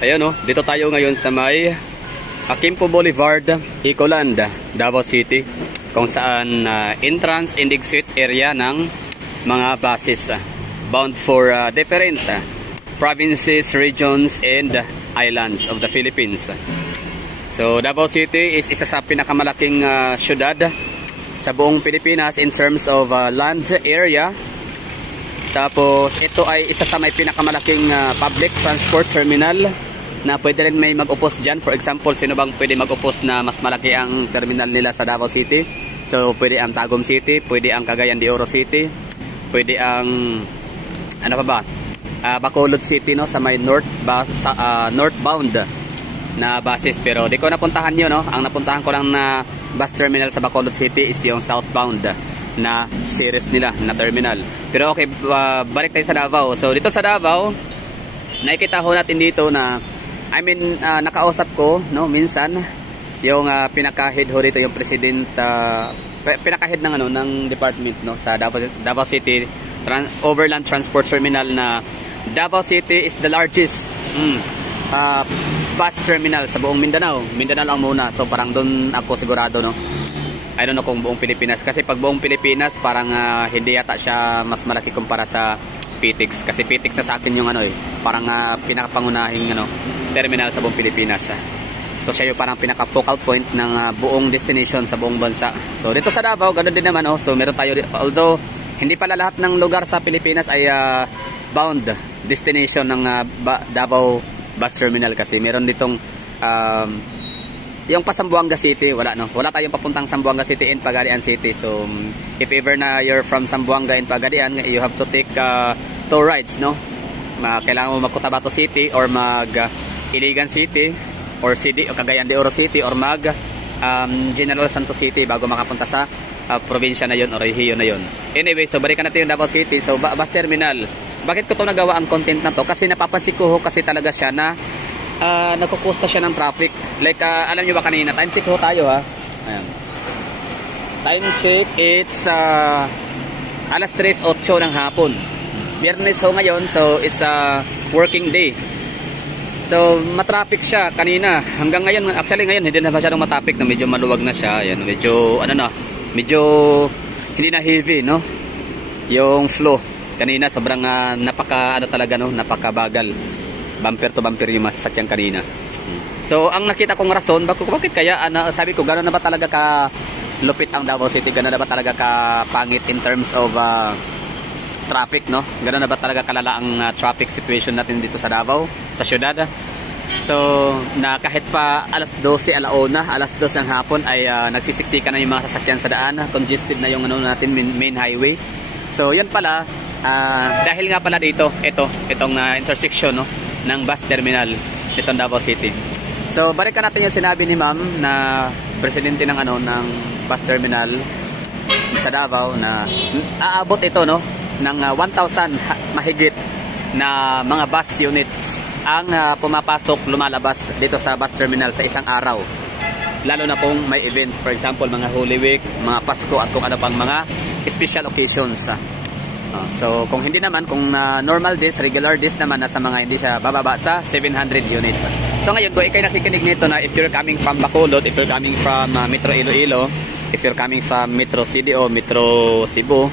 Ayan o, dito tayo ngayon sa may Aquimpo Boulevard, Ecoland, Davao City, kung saan entrance and exit area ng mga buses bound for different provinces, regions, and islands of the Philippines. So Davao City is isa sa pinakamalaking syudad sa buong Pilipinas in terms of land area. Tapos ito ay isa sa may pinakamalaking public transport terminal na pwede rin may mag-upos dyan. For example, sino bang pwede mag-upos na mas malaki ang terminal nila sa Davao City? So pwede ang Tagum City, pwede ang Cagayan de Oro City, pwede ang ano pa ba? Bacolod City, no, sa may northbound na buses. Pero di ko napuntahan yun, no? Ang napuntahan ko lang na bus terminal sa Bacolod City is yung southbound na series nila na terminal. Pero okay, balik tayo sa Davao. So dito sa Davao, nakikita ho natin dito na nakausap ko, no, minsan yung pinaka-head ho dito, yung president, pinaka-head ng ng department, no, sa Davao City Overland Transport Terminal, na Davao City is the largest bus terminal sa buong Mindanao. Mindanao lang muna. So parang doon ako sigurado, no. I don't know kung buong Pilipinas, kasi pag buong Pilipinas parang hindi yata siya mas malaki kumpara sa PTEX, kasi PTEX na sa akin yung parang pinakapangunahing terminal sa buong Pilipinas. So siya yung parang pinaka focal point ng buong destination sa buong bansa. So dito sa Davao, ganoon din naman, so meron tayo, although hindi pala lahat ng lugar sa Pilipinas ay bound destination ng Davao Bus Terminal, kasi meron ditong yung pa Zamboanga City, wala tayong papuntang Zamboanga City and Pagadian City. So if ever na you're from Zamboanga and Pagadian, you have to take tour rides, no. Kailangan mo mag Cotabato City or mag Iligan City or Cagayan de Oro City or mag General Santos City bago makapunta sa probinsya na yon o rehiyon na yon. Anyway, so balikan natin yung Davao City. So bus terminal, bakit ko to nagawa ang content na to? Kasi napapansin ko kasi talaga siya na nagkukusta siya ng traffic. Like alam nyo ba kanina, time check ho tayo, ha. Ayan. Time check, it's alas 3:08 ng hapon. Biyernes ho ngayon, so it's a working day. So matraffic siya kanina. Hanggang ngayon, actually ngayon hindi na masyadong matraffic, na medyo maluwag na siya. Ayan, medyo medyo hindi na heavy, no, yung flow. Kanina sobrang napaka talaga, no, napakabagal. Bumper to bumper yung masasakyan kanina. So ang nakita kong rason bakit kaya sabi ko, gano'n na ba talaga ka lupit ang Davao City, gano'n na ba talaga ka pangit in terms of traffic, no? Gano'n na ba talaga kalala ang traffic situation natin dito sa Davao, sa syudad? So na kahit pa alas 12 ng hapon ay nagsisiksikan na yung mga sasakyan sa daan, congested na yung natin main highway. So yan pala, dahil nga pala dito itong intersection, no, ng bus terminal nitong Davao City. So balikan natin yung sinabi ni ma'am na presidente ng ng bus terminal sa Davao, na aabot ito, no, ng 1,000 mahigit na mga bus units ang pumapasok, lumalabas dito sa bus terminal sa isang araw, lalo na kung may event, for example mga Holy Week, mga Pasko, at kung ano pang mga special occasions. So kung hindi naman, kung normal days, regular days naman, nasa mga hindi siya bababa sa 700 units. So ngayon, kung ikay nakikinig nito, na if you're coming from Bacolod, if you're coming from Metro Iloilo, if you're coming from Metro CDO, Metro Cebu,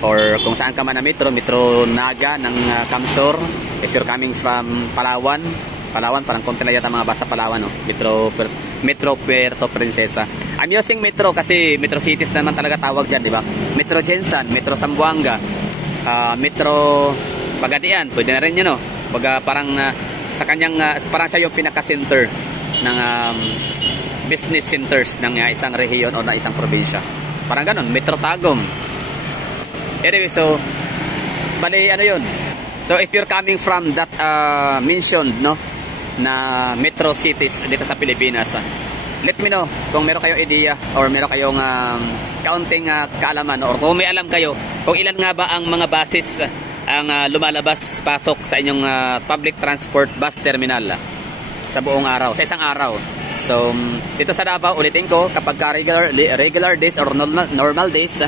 or kung saan ka man na Metro Naga ng Kamsor, if you're coming from Palawan, parang konti na yata mga basa Palawan, no? Metro Puerto Princesa. I'm using Metro kasi Metro Cities naman talaga tawag dyan, di ba? Metro Jensan, Metro Zamboanga, Metro Pagadian, pwede na rin yun, no? Parang sa kanyang, parang siya yung pinaka-center ng business centers ng isang rehiyon o na isang probinsya. Parang ganun, Metro Tagum. Anyway, so bali yun. So if you're coming from that mentioned, no, na metro cities dito sa Pilipinas, let me know kung meron kayong idea or meron kayong kaunting kaalaman, or kung may alam kayo kung ilan nga ba ang mga buses ang lumalabas pasok sa inyong public transport bus terminal sa buong araw, sa isang araw. So dito sa Davao, ulitin ko, kapag regular days or normal days,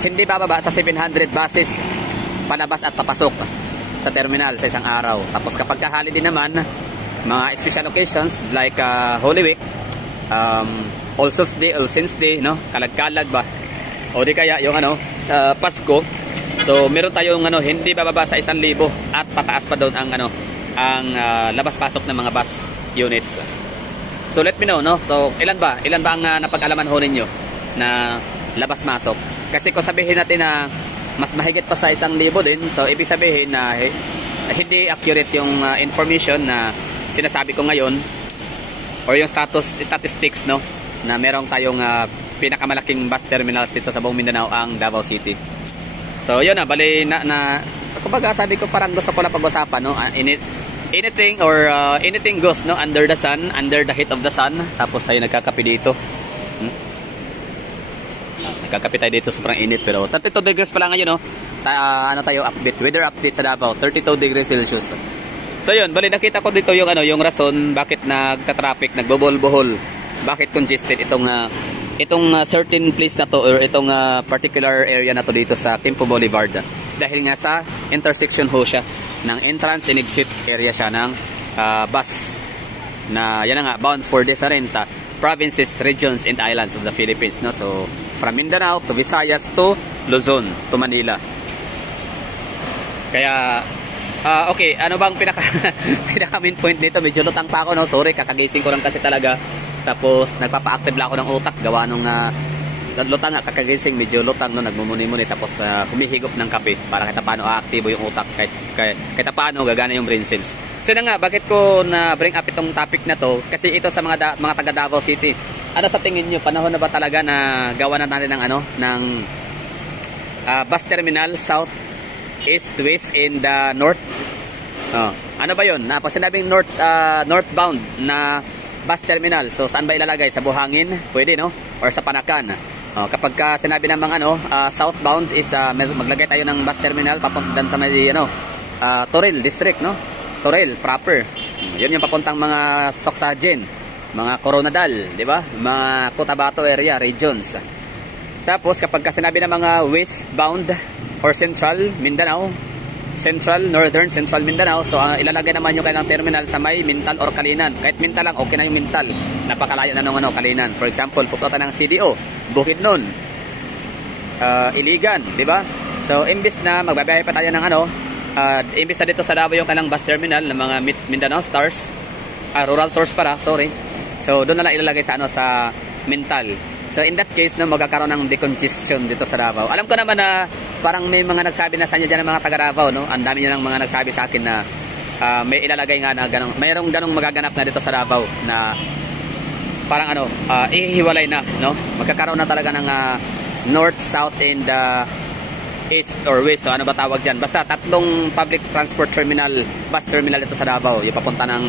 hindi bababa sa 700 buses palabas at papasok sa terminal sa isang araw. Tapos kapag holiday naman, mga special occasions like Holy Week, All Souls Day, All Saints Day, no? Kalag-kalag ba? O di kaya yung Pasko. So meron tayong hindi bababa sa 1,000 at pataas pa doon ang labas-pasok ng mga bus units. So let me know, no? So ilan ba ang napag-alaman ho ninyo na labas-masok? Kasi kung sabihin natin na mas mahigit pa sa 1,000 din, so ibig sabihin na hindi accurate yung information na sinasabi ko ngayon or yung statistics, no, na merong tayong pinakamalaking bus terminals dito sa buong Mindanao, ang Davao City. So yun bali na kumbaga sabi ko parang gusto ko na pag-usapan, no, anything or anything goes, no, under the sun, under the heat of the sun. Tapos tayo nagkakape dito. Nagkakape tayo dito, sobrang init, pero 32 degrees pa lang ngayon, no. Tayo update, weather update sa Davao, 32 degrees Celsius. So yun, bali nakita ko dito yung yung rason bakit nagta-traffic, nagbobohol-bohol, bakit congested itong certain place na to or itong particular area na to dito sa Quimpo Boulevard. Dahil nga sa intersection ho siya ng entrance and exit area siya ng bus na yan nga bound for different provinces, regions and islands of the Philippines, no? So from Mindanao to Visayas to Luzon to Manila. Kaya okay, ano bang pinaka main point nito? Medyo lutang pa ako, no? Sorry, kakagising ko lang kasi talaga. Tapos nagpapa-active lang ako ng utak gawa nung lutang kakagising, medyo lutang, no, nagmumuni-muni, tapos humihigop ng kape para kahit paano aaktibo yung utak, kahit paano gagana yung brain cells. So na nga, bakit ko na bring up itong topic na to? Kasi ito sa mga taga Davao City. Ano sa tingin nyo, panahon na ba talaga na gawa na natin ng bus terminal south, east, west, and north? Ano ba yun? Pag sinabing northbound na bus terminal, so saan ba ilalagay? Sa Buhangin? Pwede, no? Or sa Panakan? Kapag sinabi ng mga southbound is maglagay tayo ng bus terminal papunta sa may Toril district, no? Toril proper. Yun yung papuntang mga Soksajen, mga Coronadal, di ba? Mga Cotabato area, regions. Tapos kapag sinabi ng mga westbound or central Mindanao, central, northern, central Mindanao, so ilalagay naman yung kailang terminal sa may Mintal or Kalinan. Kahit Mintal lang, okay na yung Mintal. Napakalayo na ng Kalinan. For example, pupunta ng CDO, Bukidnon, Iligan, di ba? So imbis na magbabiyahe pa tayo ng imbis na dito sa Davao yung kailang bus terminal ng mga Mindanao Stars, Rural Tours para, sorry. So doon na lang ilalagay sa sa Mintal. So in that case, no, magkakaroon ng decongestion dito sa Davao. Alam ko naman na parang may mga nagsabi na sa inyo dyan ng mga taga Davao, no? Ang dami nyo ng mga nagsabi sa akin na may ilalagay nga na ganong, mayroong ganong magaganap na dito sa Davao na parang ihiwalay na, no? Magkakaroon na talaga ng north, south, and east or west. So ano ba tawag dyan? Basta tatlong public transport terminal, bus terminal dito sa Davao. Yung papunta ng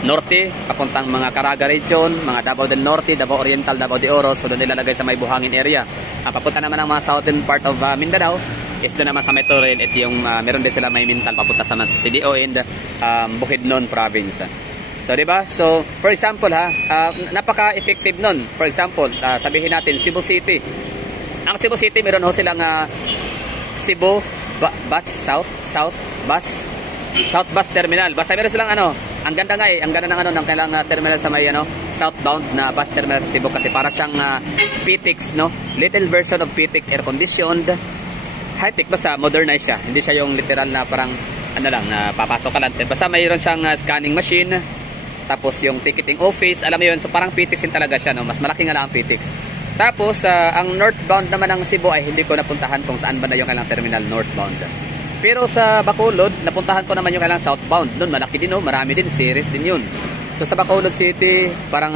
norte, papuntang mga Caraga region, mga Davao del Norte, Davao Oriental, Davao de Oro. So doon nilalagay sa may Buhangin area. Papunta naman ng mga southern part of Mindanao is doon naman sa Metro Rail. At yung meron din sila may Mintal papunta sa CDO and Bukidnon province. So diba? So for example napaka-effective nun. For example, sabihin natin Cebu City. Ang Cebu City meron ho silang Cebu Bus South Bus Terminal. Basta meron silang ang ganda nga ang ganda ng ng kailang terminal sa may southbound na bus terminal sa Cebu kasi para siyang PTX, no? Little version of PTX, air conditioned, high tech, basta modernized siya. Hindi siya yung literal na parang na papasok ka lang. Basta mayroon siyang scanning machine, tapos yung ticketing office, alam mo yun, so parang PTX din talaga siya, no? Mas malaki nga lang ang PTX. Tapos ang northbound naman ng Cebu ay hindi ko napuntahan kung saan ba na yung kailang terminal northbound. Pero sa Bacolod, napuntahan ko naman yung kailang southbound. Doon malaki din, no? Marami din, series din yun. So sa Bacolod City, parang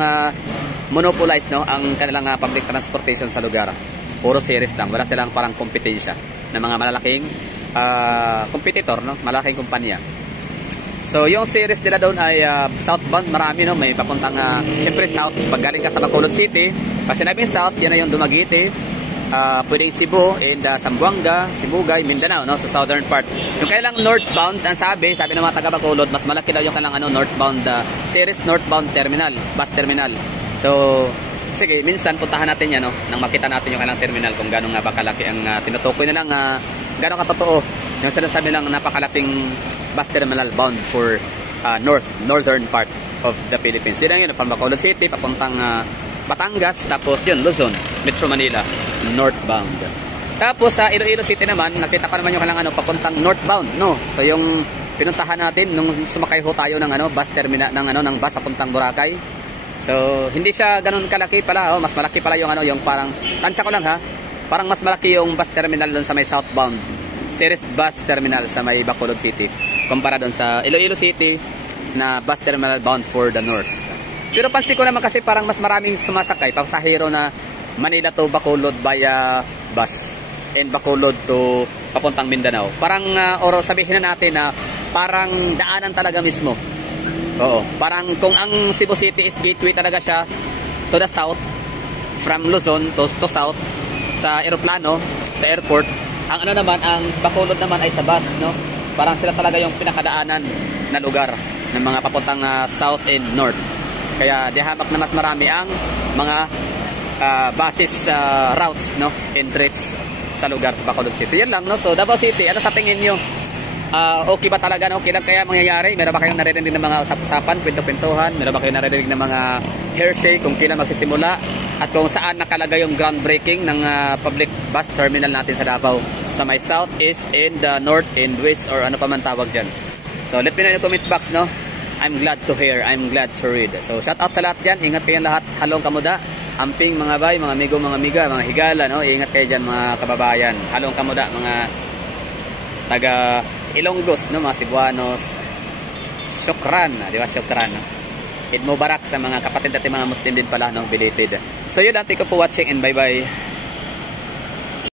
monopolized, no, ang kanilang public transportation sa lugar. Puro series lang, wala silang parang kompetensya ng mga malalaking competitor, no? Malaking kumpanya. So yung series nila doon ay southbound, marami, no? May papuntang syempre south, pag galing ka sa Bacolod City, pag sinabing south, yan na yung Dumaguete, pwedeng Cebu and Zamboanga, Sibugay, Mindanao, no, sa southern part. Yung kailang northbound, ang sabi ng mga taga Bacolod, mas malaki daw yung kailang northbound series northbound terminal, bus terminal. So sige, minsan puntahan natin yan, no, nang makita natin yung kailang terminal kung gano'n nga ba kalaki ang tinutukoy na lang, gano'n katotoo yung sinasabi lang napakalaking bus terminal bound for northern part of the Philippines. Yun lang yun, from Bacolod City papuntang Batangas, tapos yun Luzon, Metro Manila, northbound. Tapos sa Iloilo City naman, nakita ko naman yung kalang papuntang northbound, no. So yung pinuntahan natin nung sumakay ho tayo ng bus terminal ng bus papuntang Boracay. So hindi siya ganoon kalaki pala, mas malaki pala yung yung parang tansya ko lang ha. Parang mas malaki yung bus terminal doon sa may southbound series bus terminal sa may Bacolod City kumpara doon sa Iloilo City na bus terminal bound for the north. Pero pansin ko naman kasi parang mas maraming sumasakay pasahero na Manila to Bacolod via bus and Bacolod to papuntang Mindanao. Parang oro sabihin na natin na parang daanan talaga mismo. Oo, parang kung ang Cebu City is gateway talaga siya to the south from Luzon to south sa eroplano, sa airport. Ang naman ang Bacolod naman ay sa bus, no? Parang sila talaga yung pinakadaanan na lugar ng mga papuntang south and north. Kaya dihabak na mas marami ang mga buses routes, no, and trips sa lugar Bacolod City. Yan lang, no. So Davao City, ano sa tingin niyo? Okay ba talaga, no? Okay lang kaya mangyayari? Meron ba kayong naririnig ng mga usap-usapan, kwento-kwentuhan? Meron ba kayong naririnig ng mga hearsay kung kailan magsisimula? At kung saan nakalagay yung groundbreaking ng public bus terminal natin sa Davao? Sa may south, east, and north, and west, or ano pa man tawag dyan. So let me know in the comment box, no? I'm glad to hear, I'm glad to read. So shout out sa lahat dyan, ingat kayong lahat, halong kamuda, amping mga bay, mga amigo, mga amiga, mga higala, no? Ingat kayo dyan mga kababayan, halong kamuda, mga taga Ilonggos, no? Mga Cebuanos, syukran, di ba, syukran, no? Eid Mubarak sa mga kapatid natin mga Muslim din pala, no? Belated. So yun lang, thank you for watching and bye bye.